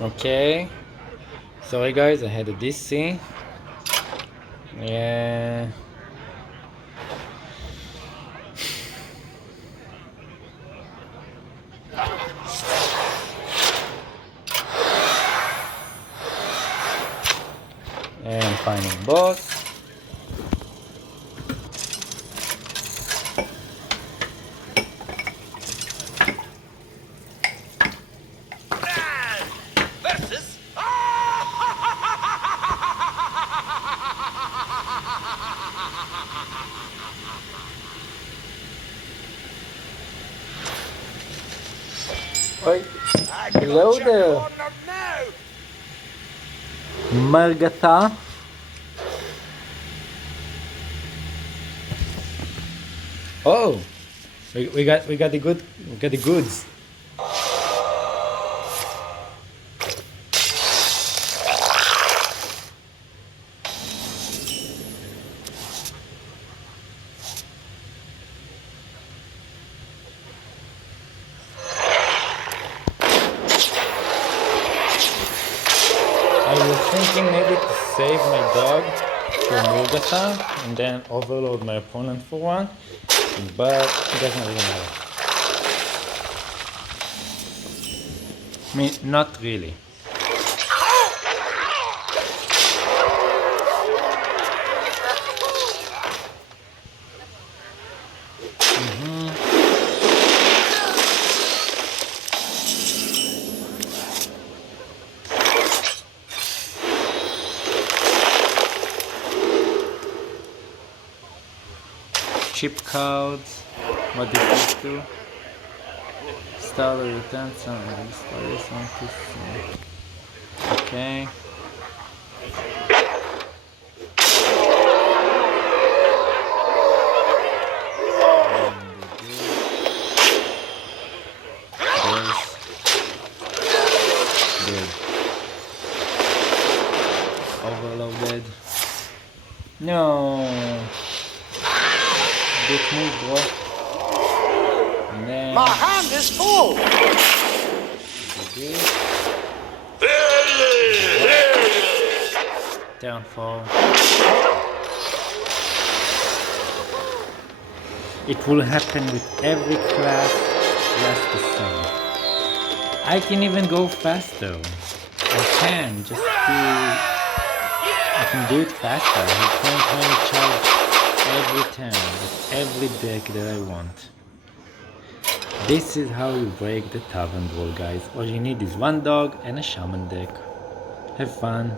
Okay, sorry guys, I had a DC. Yeah. And final boss. Versus. Oi. Hello there, Margata. Oh, we got the goods. I was thinking maybe to save my dog for Murgata and then overload my opponent for one, but it doesn't really matter. I mean, not really. Chip cards. What did this do? Starter return some this one to see. Okay. Good. Overloaded. No. Good move, bro. And then My hand is full. Downfall. It will happen with every class just the same. I can even go faster. I can just do. I can do it faster. I have 20 charge every turn with every deck that I want. This is how you break the Tavern Wall, guys. All you need is one dog and a shaman deck. Have fun.